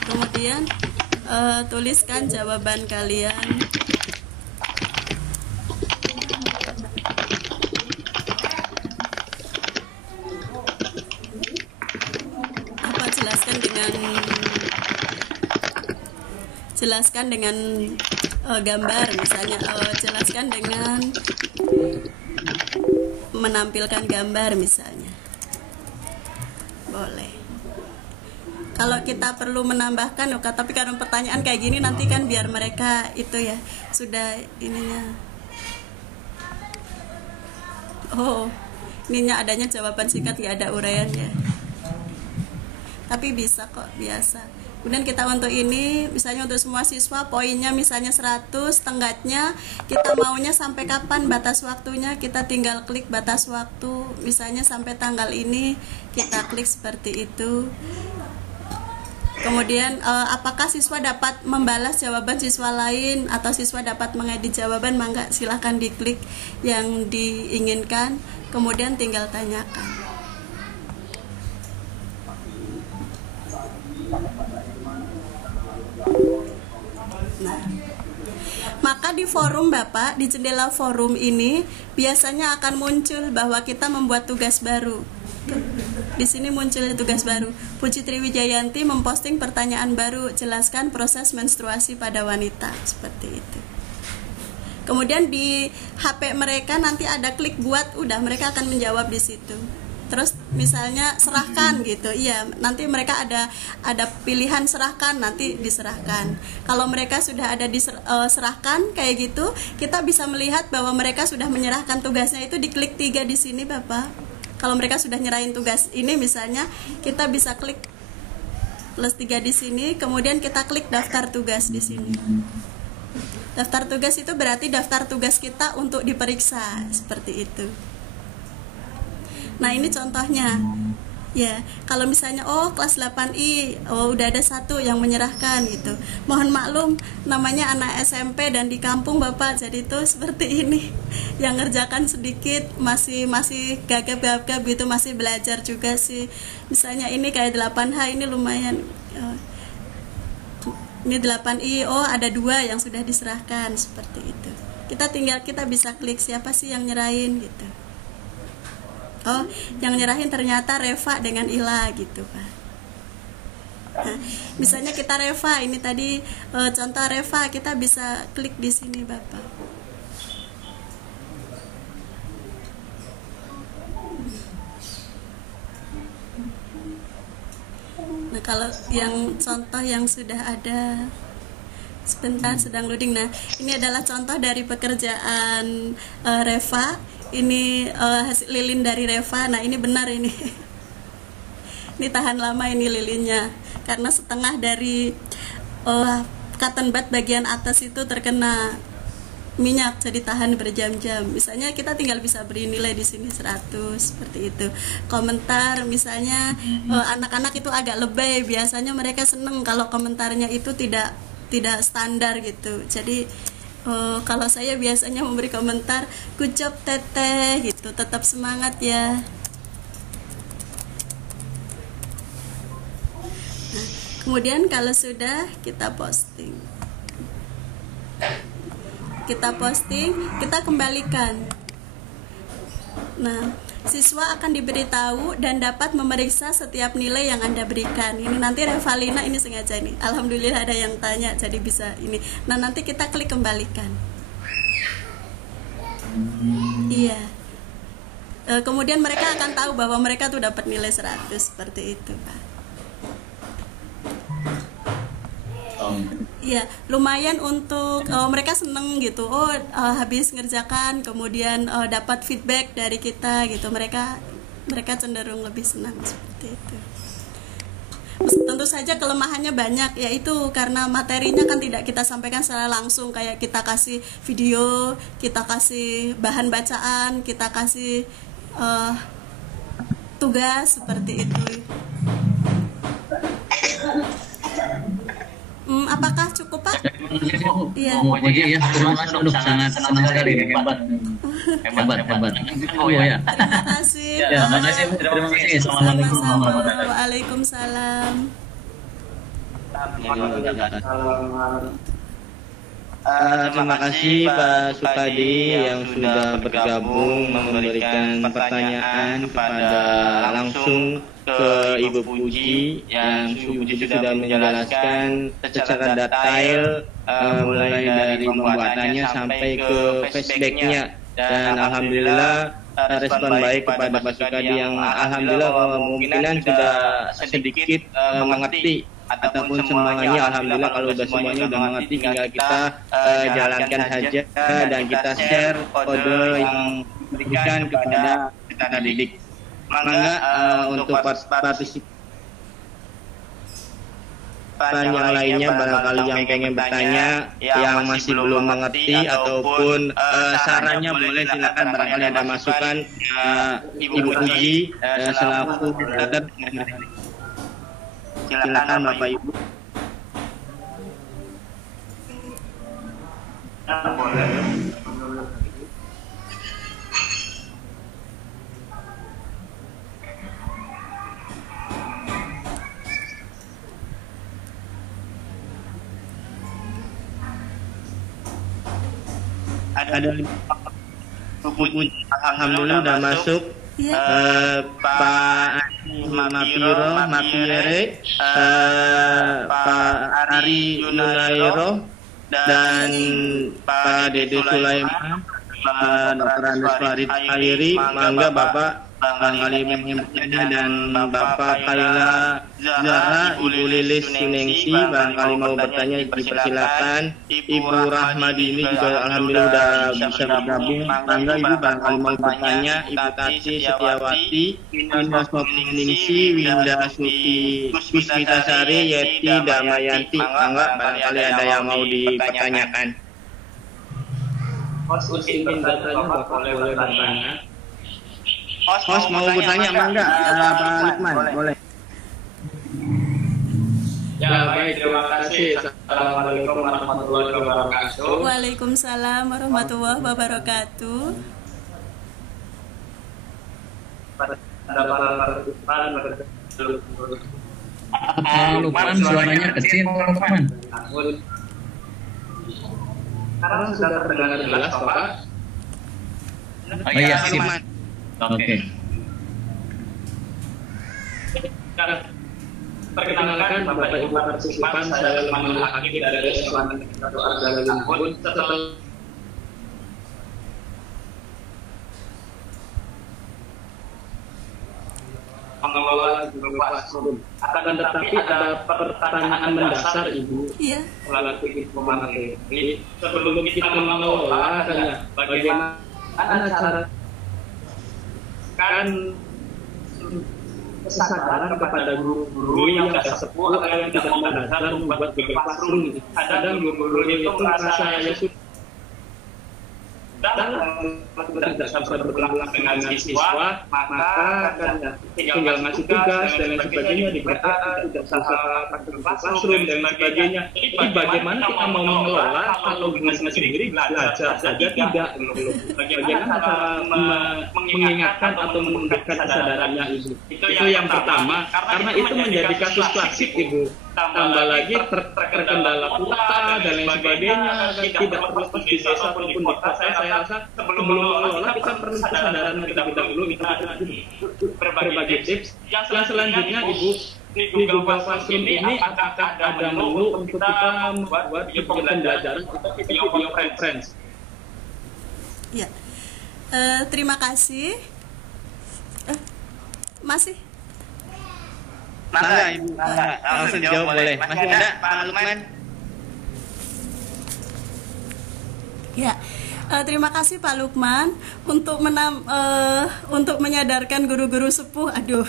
Kemudian tuliskan jawaban kalian. Jelaskan dengan gambar misalnya, jelaskan dengan menampilkan gambar misalnya, boleh. Kalau kita perlu menambahkan, tapi karena pertanyaan kayak gini nanti kan biar mereka itu ya sudah ininya. Oh, ininya adanya jawaban singkat, nggak ada uraian ya. Tapi bisa kok, biasa. Kemudian kita untuk ini, misalnya untuk semua siswa, poinnya misalnya 100, tenggatnya kita maunya sampai kapan batas waktunya, kita tinggal klik batas waktu, misalnya sampai tanggal ini, kita klik seperti itu. Kemudian apakah siswa dapat membalas jawaban siswa lain atau siswa dapat mengedit jawaban, mangga silahkan diklik yang diinginkan, kemudian tinggal tanyakan. Nah, maka di forum Bapak, di jendela forum ini biasanya akan muncul bahwa kita membuat tugas baru. Di sini muncul tugas baru. Puji Triwijayanti memposting pertanyaan baru, jelaskan proses menstruasi pada wanita, seperti itu. Kemudian di HP mereka nanti ada klik buat, udah mereka akan menjawab di situ. Terus misalnya serahkan gitu, iya nanti mereka ada pilihan serahkan, nanti diserahkan. Kalau mereka sudah ada diserahkan kayak gitu, kita bisa melihat bahwa mereka sudah menyerahkan tugasnya, itu diklik 3 di sini Bapak. Kalau mereka sudah nyerahin tugas ini misalnya, kita bisa klik +3 di sini, kemudian kita klik daftar tugas di sini. Daftar tugas itu berarti daftar tugas kita untuk diperiksa, seperti itu. Nah ini contohnya ya, kalau misalnya kelas 8I udah ada 1 yang menyerahkan gitu, mohon maklum namanya anak SMP dan di kampung Bapak, jadi itu seperti ini yang ngerjakan sedikit, masih gagap-gagap gitu, masih belajar juga sih. Misalnya ini kayak 8H ini lumayan, ini 8I, ada 2 yang sudah diserahkan, seperti itu. Kita bisa klik siapa sih yang nyerahin gitu. Yang nyerahin ternyata Reva dengan Ila gitu Pak. Nah, misalnya kita Reva, ini tadi contoh Reva, kita bisa klik di sini Bapak. Nah kalau yang contoh yang sudah ada, sebentar sedang loading. Nah ini adalah contoh dari pekerjaan Reva. Ini hasil lilin dari Reva. Nah ini benar ini. Ini tahan lama ini lilinnya, karena setengah dari cotton bud bagian atas itu terkena minyak, jadi tahan berjam-jam. Misalnya kita tinggal bisa beri nilai di sini 100, seperti itu. Komentar misalnya anak-anak itu agak lebay, biasanya mereka seneng kalau komentarnya itu tidak standar gitu. Jadi kalau saya biasanya memberi komentar, good job teteh gitu, tetap semangat ya. Nah, kemudian kalau sudah kita posting, kita kembalikan. Nah, siswa akan diberitahu dan dapat memeriksa setiap nilai yang Anda berikan. Ini nanti Revalina ini sengaja ini. Alhamdulillah ada yang tanya, jadi bisa ini. Nah, nanti kita klik kembalikan. Iya. Kemudian mereka akan tahu bahwa mereka tuh dapat nilai 100, seperti itu, Pak. Iya, lumayan untuk mereka seneng gitu. Habis ngerjakan kemudian dapat feedback dari kita gitu. Mereka cenderung lebih senang, seperti itu. Tentu saja kelemahannya banyak, yaitu karena materinya kan tidak kita sampaikan secara langsung, kayak kita kasih video, kita kasih bahan bacaan, kita kasih tugas, seperti itu. Apakah cukup Pak? Iya. Iya, terima kasih. Sangat senang sekali, hebat. Oh ya. Terima kasih. Terima kasih. Assalamualaikum warahmatullahi wabarakatuh. Waalaikumsalam. Terima kasih Pak Sukadi yang sudah bergabung memberikan pertanyaan kepada langsung ke Ibu Puji, yang Ibu Puji sudah menjelaskan secara detail mulai dari pembuatannya sampai ke flashbacknya, dan alhamdulillah respon baik kepada Pak Sukadi yang alhamdulillah kemungkinan sudah sedikit mengerti ataupun semuanya. Alhamdulillah kalau sudah semuanya sudah mengerti, tinggal kita jalankan saja dan kita share kode yang diberikan kepada kita didik. Mangga untuk partisipan yang lainnya barangkali yang pengen bertanya, yang masih belum mengerti ataupun sarannya boleh silakan, barangkali ada masukan Ibu Puji selaku moderator. Silakan Bapak Ibu. Ada alhamdulillah udah masuk. Pak Mapiro, Mapiere, Pak Ari Yunairo, dan Pak Dede Sulaiman, Pak Dr. Andes Farid Airi, mangga Bapak Bang Ali Mehmeda dan Bapak Kaila Zahra, Ibu Lilis Sunengsi, barangkali mau bertanya dipersilakan. Ibu Rahmadini juga alhamdulillah udah bisa bergabung. Mangga Ibu barangkali mau bertanya. Ibu Tati Setiawati, Winda Sopningsi, Winda Suti Puspitasari, Yeti Damayanti, mangga barangkali ada yang mau dipertanyakan. Ingin bertanya Bapak boleh bertanya. Host mau bertanya mangga, Pak Lukman, boleh. Ya baik, terima kasih. Assalamualaikum warahmatullahi wabarakatuh. Waalaikumsalam warahmatullahi wabarakatuh. Lukman suaranya kecil, Lukman. Sekarang sudah terdengar jelas, Bapak? Oh iya, sip. Oke. Perkenalkan Bapak Ibu partisipan, saya Lukman Hakim dari SMA Negeri 1 Argala Limbun. Setelah mengelola Google Classroom, akan tetapi ada pertanyaan mendasar Ibu. Iya. Melalui info materi. Sebelum kita mengelola, bagaimana cara kan kesadaran kepada guru-guru yang sudah sepuh atau yang tidak mendasar membuat Google Classroom. Kadang guru-guru itu merasa ya sudah tidak sampai berkenalan dengan siswa, maka kan tinggal ngasih tugas dan lain sebagainya, dikata tidak usah Google Classroom dan lain sebagainya. Jadi bagaimana kita mau mengelola kalau gurunya sendiri belajar saja tidak? Bagaimana cara mengingatkan atau menumbuhkan kesadarannya Ibu? Itu yang pertama, karena itu menjadi kasus klasik Ibu. Tambah lagi terkendala kuota dan lain sebagainya, tidak terlepas di desa ataupun di kota. Saya rasa sebelum mengelola kita perlu kesadaran terlebih dahulu. Itu berbagai tips. Yang selanjutnya Ibu, di Google Classroom ini apakah ada menu untuk kita membuat pembelajaran kita video conference? Ya. Terima kasih. Masih. Mangga Ibu, langsung jawab boleh. Masih ada Pak Lukman? Ya. Terima kasih Pak Lukman untuk menyadarkan guru-guru sepuh. Aduh,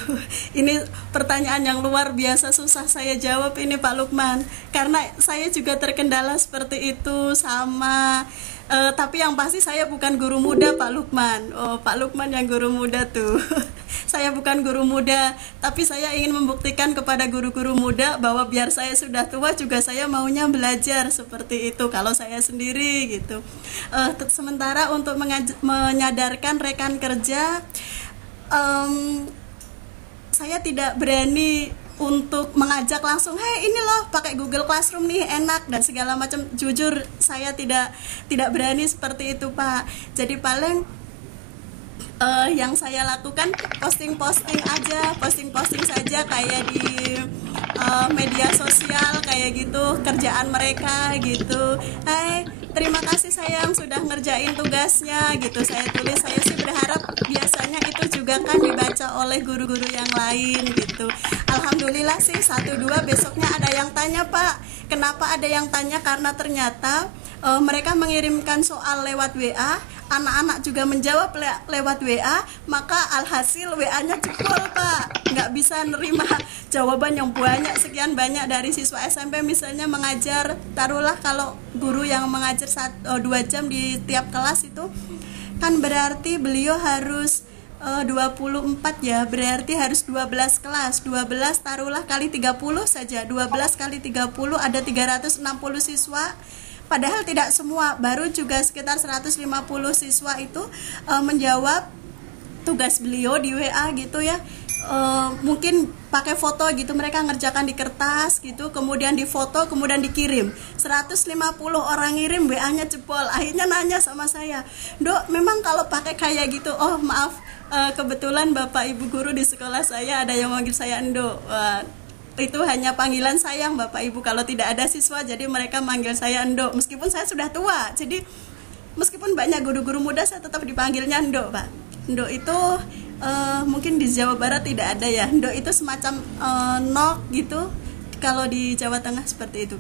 ini pertanyaan yang luar biasa, susah saya jawab ini Pak Lukman, karena saya juga terkendala seperti itu sama. Tapi yang pasti saya bukan guru muda Pak Lukman. Oh, Pak Lukman yang guru muda tuh. Saya bukan guru muda, tapi saya ingin membuktikan kepada guru-guru muda bahwa biar saya sudah tua juga saya maunya belajar seperti itu kalau saya sendiri gitu. Sementara untuk menyadarkan rekan kerja, saya tidak berani untuk mengajak langsung, hei ini loh pakai Google Classroom nih enak dan segala macam. Jujur saya tidak berani seperti itu Pak. Jadi paling yang saya lakukan posting saja kayak di media sosial kayak gitu, kerjaan mereka gitu. Hai, terima kasih sayang sudah ngerjain tugasnya gitu. Saya tulis, saya sih berharap biasanya itu juga kan dibaca oleh guru-guru yang lain gitu. Alhamdulillah sih 1-2 besoknya ada yang tanya Pak. Kenapa ada yang tanya? Karena ternyata mereka mengirimkan soal lewat WA, anak-anak juga menjawab lewat WA, maka alhasil WA-nya jebol Pak. Nggak bisa nerima jawaban yang banyak, sekian banyak dari siswa SMP misalnya mengajar, taruhlah kalau guru yang mengajar 2 jam di tiap kelas itu kan berarti beliau harus 24 ya, berarti harus 12 kelas. 12 taruhlah kali 30 saja, 12 kali 30 ada 360 siswa. Padahal tidak semua, baru juga sekitar 150 siswa itu menjawab tugas beliau di WA gitu ya. mungkin pakai foto gitu, mereka ngerjakan di kertas gitu, kemudian difoto, kemudian dikirim. 150 orang ngirim, WA-nya jebol. Akhirnya nanya sama saya, "Dok, memang kalau pakai kayak gitu?" "Oh maaf, kebetulan Bapak Ibu guru di sekolah saya ada yang manggil saya Endo." Itu hanya panggilan sayang Bapak Ibu, kalau tidak ada siswa jadi mereka manggil saya Endo. Meskipun saya sudah tua, jadi meskipun banyak guru-guru muda saya tetap dipanggilnya Endo, Pak. Endo itu mungkin di Jawa Barat tidak ada ya. Endo itu semacam nok gitu, kalau di Jawa Tengah seperti itu.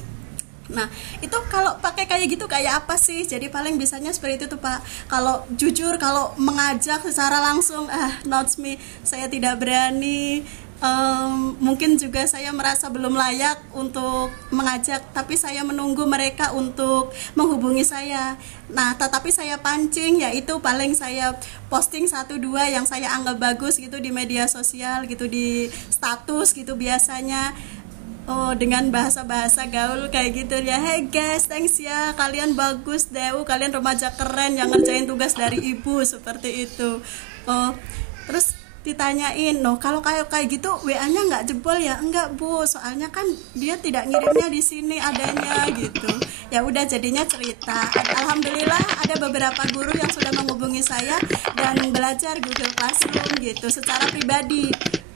Nah, itu kalau pakai kayak gitu kayak apa sih? Jadi paling bisanya seperti itu tuh, Pak. Kalau jujur, kalau mengajak secara langsung, not me, saya tidak berani. Mungkin juga saya merasa belum layak untuk mengajak, tapi saya menunggu mereka untuk menghubungi saya. Nah, tetapi saya pancing, yaitu paling saya posting 1-2 yang saya anggap bagus gitu di media sosial gitu, di status gitu biasanya. Dengan bahasa-bahasa gaul kayak gitu ya. "Hey guys, thanks ya, kalian bagus deh, kalian remaja keren yang ngerjain tugas dari ibu," seperti itu. Terus ditanyain, kalau kayak gitu WA-nya nggak jebol ya? "Enggak Bu, soalnya kan dia tidak ngirimnya di sini adanya," gitu. Ya udah, jadinya cerita. Alhamdulillah ada beberapa guru yang sudah menghubungi saya dan belajar Google Classroom gitu secara pribadi.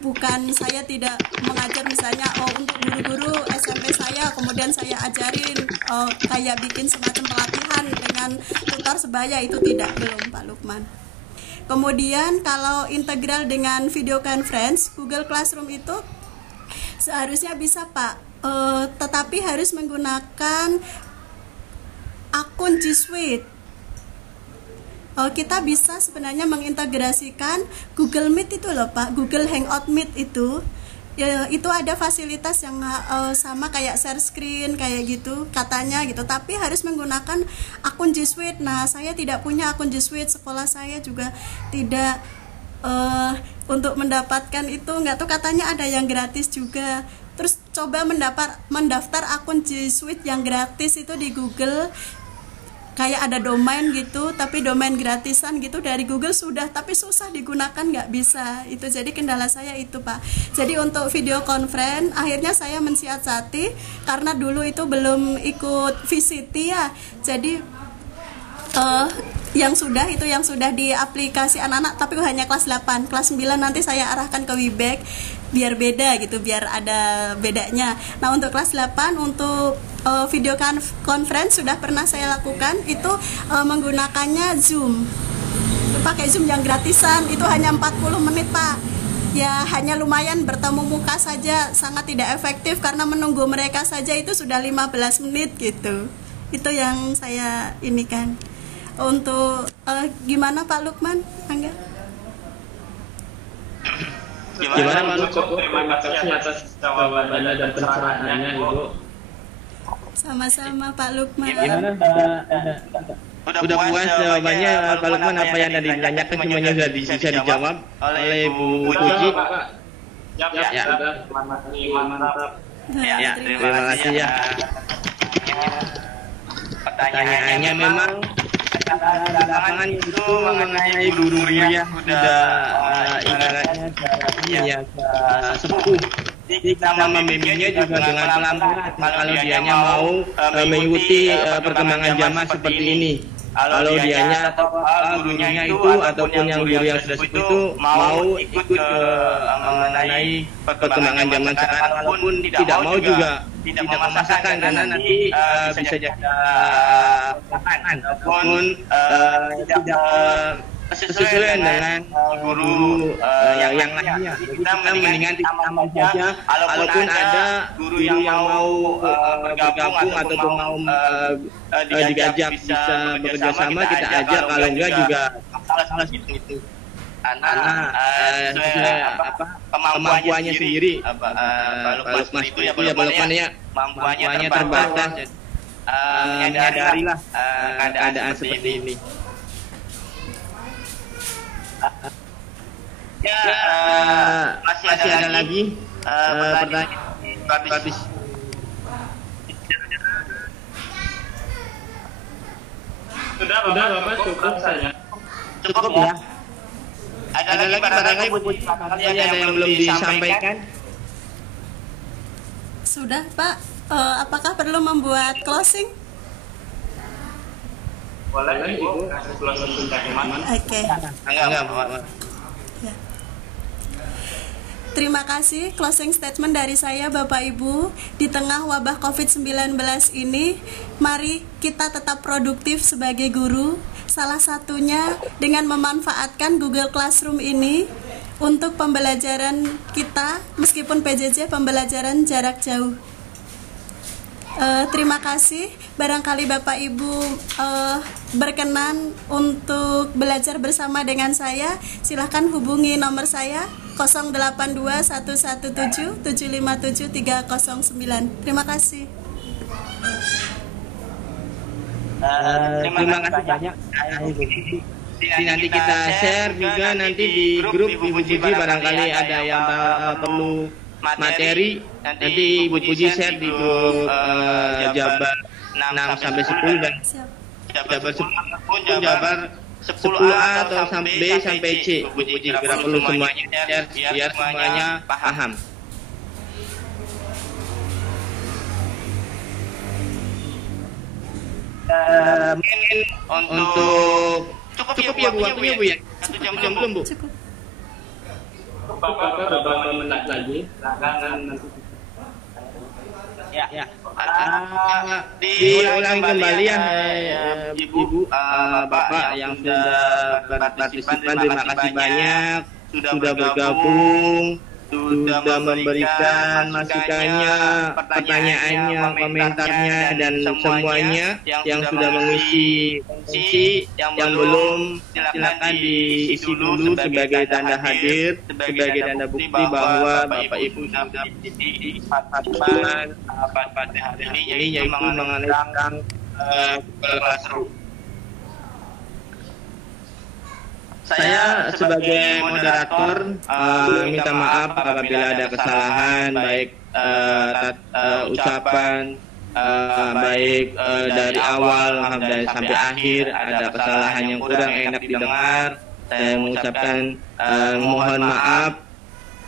Bukan saya tidak mengajar misalnya untuk guru-guru SMP saya, kemudian saya ajarin kayak bikin semacam pelatihan dengan tutor sebaya, itu tidak, belum Pak Lukman. Kemudian kalau integral dengan video conference, Google Classroom itu seharusnya bisa Pak, tetapi harus menggunakan akun G Suite. Kita bisa sebenarnya mengintegrasikan Google Meet itu loh Pak, Google Hangout Meet itu. Itu ada fasilitas yang sama kayak share screen kayak gitu katanya gitu, tapi harus menggunakan akun G Suite. Nah, saya tidak punya akun G Suite, sekolah saya juga tidak. Untuk mendapatkan itu nggak tahu, katanya ada yang gratis juga. Terus coba mendaftar akun G Suite yang gratis itu di Google, kayak ada domain gitu, tapi domain gratisan gitu dari Google sudah, tapi susah digunakan, nggak bisa. Itu jadi kendala saya itu Pak. Jadi untuk video conference akhirnya saya mensiasati, karena dulu itu belum ikut VCT ya. Jadi yang sudah di aplikasi anak-anak, tapi hanya kelas 8, kelas 9 nanti saya arahkan ke Wibek biar beda gitu, biar ada bedanya. Nah, untuk kelas 8 untuk video conference sudah pernah saya lakukan, itu menggunakannya Zoom. Pakai Zoom yang gratisan, itu hanya 40 menit Pak. Ya hanya lumayan bertemu muka saja, sangat tidak efektif karena menunggu mereka saja itu sudah 15 menit gitu. Itu yang saya ini kan. Untuk gimana Pak Lukman? Angga? Gimana Pak Lukman? Terima kasih atas jawabannya dan pencerahannya Ibu. Sama-sama Pak Lukman. Gimana Udah puas jawabannya Pak Lukman? Apa yang tadi ditanyakan semuanya sudah bisa dijawab oleh Bu Puji? Ya, mantap. Ya, terima kasih ya. Pertanyaannya memang lapangan itu mengenai guru yang sudah ibaratnya ya sepuh. Nama membimbingnya juga dengan pelan-pelan kalau dianya mau mengikuti perkembangan zaman seperti ini. Kalau dianya gurunya itu ataupun yang guru yang sudah sepuh itu mau ikut mengenai perkembangan zaman sekarang, walaupun tidak mau juga tidak memaksakan, karena nanti bisa jadi ataupun tidak sesuai dengan guru yang lainnya. Kita mendingan ditambah saja, walaupun ada guru yang mau bergabung ataupun mau diajak bisa bekerja sama, kita ajak. Kalau enggak juga salah itu. Karena sesuai kemampuannya sendiri. Pak Lukman itu ya kemampuannya terbatas. Menyadarilah keadaan seperti ini. Masih ada lagi pertanyaan habis. Sudah Bapak, cukup saja. Cukup ya. Ada Ada lagi barangkali Bu Puji ada yang belum disampaikan? Sudah, Pak. Apakah perlu membuat closing? Boleh, Ibu. Oke. Enggak, Bu. Ya. Terima kasih closing statement dari saya Bapak Ibu. Di tengah wabah COVID-19 ini, mari kita tetap produktif sebagai guru. Salah satunya dengan memanfaatkan Google Classroom ini untuk pembelajaran kita, meskipun PJJ pembelajaran jarak jauh. Terima kasih. Barangkali Bapak Ibu berkenan untuk belajar bersama dengan saya, silahkan hubungi nomor saya 082117757309. Terima kasih. Terima kasih banyak. Nanti kita share juga nanti di grup Ibu Puji, barangkali ada yang perlu materi, nanti Ibu Puji share di grup Jabar 6 sampai 10 dan Jabar 10 pun Jabar 10A atau sampai B sampai C. Ibu Puji kira perlu semuanya share biar semuanya paham. Mungkin untuk cukup ya Bu waktunya Bu ya? 1 jam belum Bu? Cukup. Bapak beberapa menit lagi. Silakan nanti. Ya. Diulangi kembali ya Ibu, Bapak yang sudah berpartisipan, terima kasih banyak sudah bergabung, sudah memberikan masukannya, pertanyaannya, komentarnya, dan semuanya yang sudah mengisi sesi. Yang belum, silakan diisi dulu sebagai tanda hadir, sebagai tanda bukti bahwa Bapak Ibu sudah mengisi partisipan pada hari ini, yaitu mengenai tentang Google Classroom. Saya sebagai moderator minta maaf apabila ada kesalahan, baik ucapan, baik dari awal sampai akhir ada kesalahan yang kurang enak didengar. Saya mengucapkan mohon maaf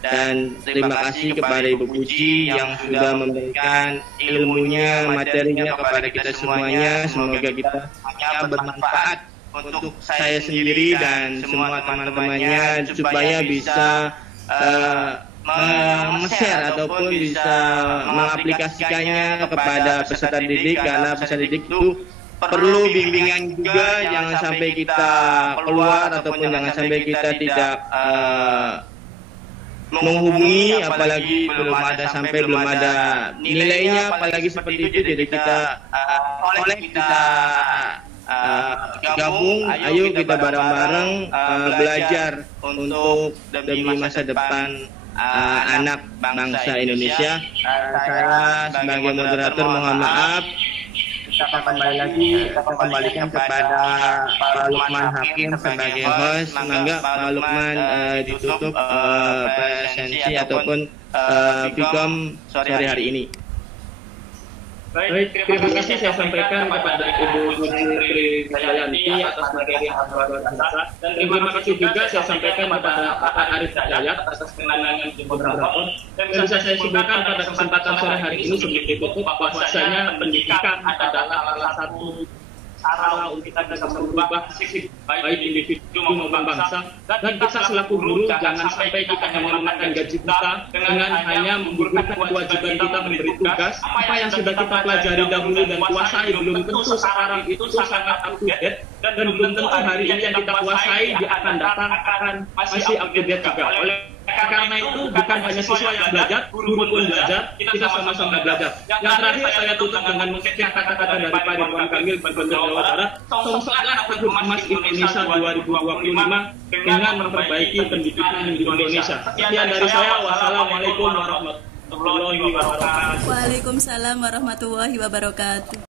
dan terima kasih kepada Ibu Puji yang sudah memberikan ilmunya, materinya kepada kita semuanya. Semoga kita semuanya bermanfaat untuk saya sendiri dan semua teman-temannya, supaya bisa men-share ataupun bisa mengaplikasikannya kepada peserta didik, karena peserta didik itu perlu bimbingan juga. Jangan sampai kita keluar ataupun jangan sampai kita tidak menghubungi, apalagi belum ada nilainya, apalagi seperti itu. Jadi kita gabung, ayo kita bareng-bareng belajar untuk demi masa depan anak bangsa Indonesia. Saya sebagai moderator mohon maaf. Kita kembalikan kepada Pak Lukman Hakim sebagai host. Semoga Pak Lukman ditutup presensi ataupun Vkom sore hari ini. Baik, terima kasih saya sampaikan kepada Ibu Putri Jayanti atas materi yang luar biasa, dan terima kasih juga saya sampaikan kepada Pak Arif Hidayat atas penanganan moderator. Dan bisa saya simpulkan pada kesempatan sore hari ini sebelum ditutup bahwasanya pendidikan adalah salah satu cara untuk kita bisa merubah sikap baik individu maupun bangsa. Dan kita selaku guru jangan sampai kita hanya memakan gaji kita dengan hanya menggugurkan kewajiban kita memberi tugas. Apa yang sudah kita pelajari dahulu dan kuasai belum tentu sekarang itu sangat up to date, dan belum tentu hari ini yang kita kuasai di akan datang akan masih up to date juga. Karena itu bukan hanya siswa yang belajar, guru pun belajar, kita sama-sama belajar. Yang terakhir saya tutup dengan mengutip kata-kata dari Pak Ridwan Kamil, Gubernur Jawa Barat, songkoklah tahun emas Indonesia 2025 dengan memperbaiki pendidikan di Indonesia. Sekian dari saya, wassalamualaikum warahmatullahi wabarakatuh. Waalaikumsalam warahmatullahi wabarakatuh.